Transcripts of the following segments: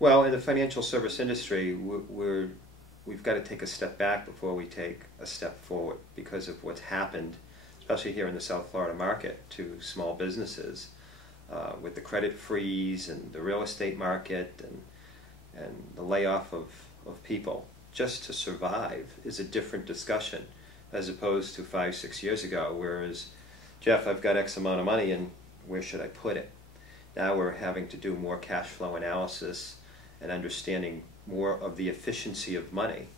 Well, in the financial service industry, we've got to take a step back before we take a step forward because of what's happened, especially here in the South Florida market, to small businesses with the credit freeze and the real estate market and the layoff of people. Just to survive is a different discussion as opposed to 5-6 years ago, whereas, Jeff, I've got X amount of money and where should I put it? Now we're having to do more cash flow analysis and understanding more of the efficiency of money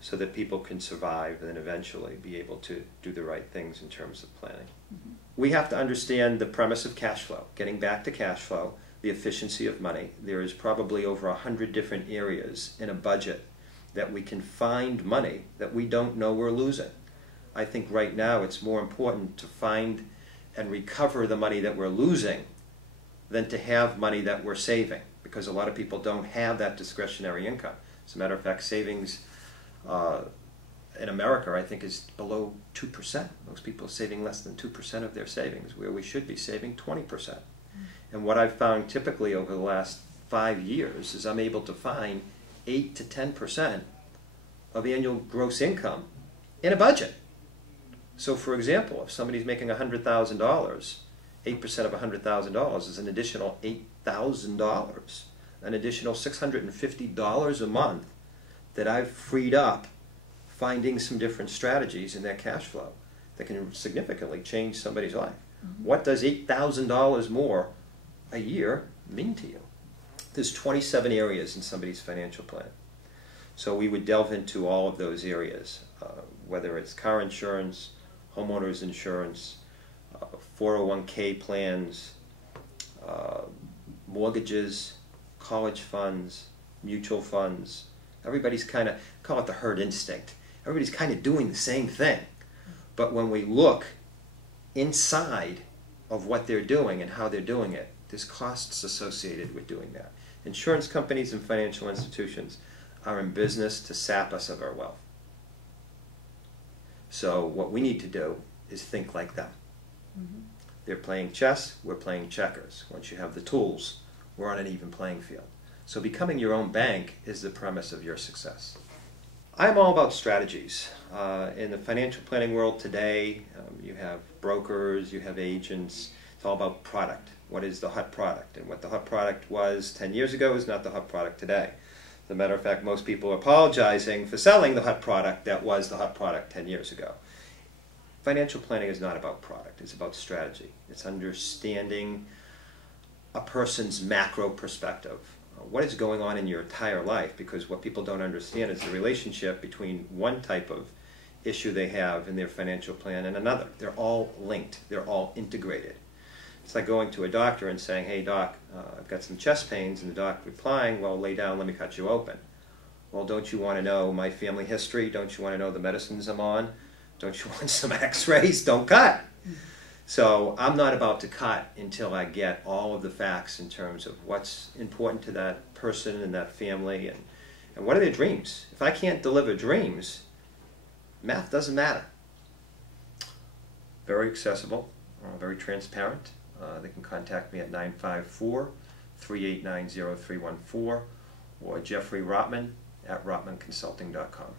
so that people can survive and eventually be able to do the right things in terms of planning. Mm-hmm. We have to understand the premise of cash flow. Getting back to cash flow, the efficiency of money. There is probably over 100 different areas in a budget that we can find money that we don't know we're losing. I think right now it's more important to find and recover the money that we're losing than to have money that we're saving, because a lot of people don't have that discretionary income. As a matter of fact, savings in America, I think, is below 2%. Most people are saving less than 2% of their savings, where we should be saving 20%. And what I've found typically over the last 5 years is I'm able to find 8 to 10% of annual gross income in a budget. So for example, if somebody's making $100,000, 8% of $100,000 is an additional $8,000, an additional $650 a month that I've freed up finding some different strategies in that cash flow that can significantly change somebody's life. Mm-hmm. What does $8,000 more a year mean to you? There's 27 areas in somebody's financial plan. So we would delve into all of those areas, whether it's car insurance, homeowners insurance, 401k plans, mortgages, college funds, mutual funds. Everybody's kind of, call it the herd instinct. Everybody's kind of doing the same thing. But when we look inside of what they're doing and how they're doing it, there's costs associated with doing that. Insurance companies and financial institutions are in business to sap us of our wealth. So what we need to do is think like them. Mm-hmm. They're playing chess, we're playing checkers. Once you have the tools, we're on an even playing field. So becoming your own bank is the premise of your success. I'm all about strategies. In the financial planning world today, you have brokers, you have agents. It's all about product. What is the hot product? And what the hot product was 10 years ago is not the hot product today. As a matter of fact, most people are apologizing for selling the hot product that was the hot product 10 years ago. Financial planning is not about product, it's about strategy. It's understanding a person's macro perspective. What is going on in your entire life? Because what people don't understand is the relationship between one type of issue they have in their financial plan and another. They're all linked, they're all integrated. It's like going to a doctor and saying, hey doc, I've got some chest pains, and the doc replying, well, lay down, let me cut you open. Well, don't you want to know my family history? Don't you want to know the medicines I'm on? Don't you want some x-rays? Don't cut. So I'm not about to cut until I get all of the facts in terms of what's important to that person and that family and what are their dreams. If I can't deliver dreams, math doesn't matter. Very accessible, very transparent. They can contact me at 954-389-0314 or Jeffrey Rotman at rotmanconsulting.com.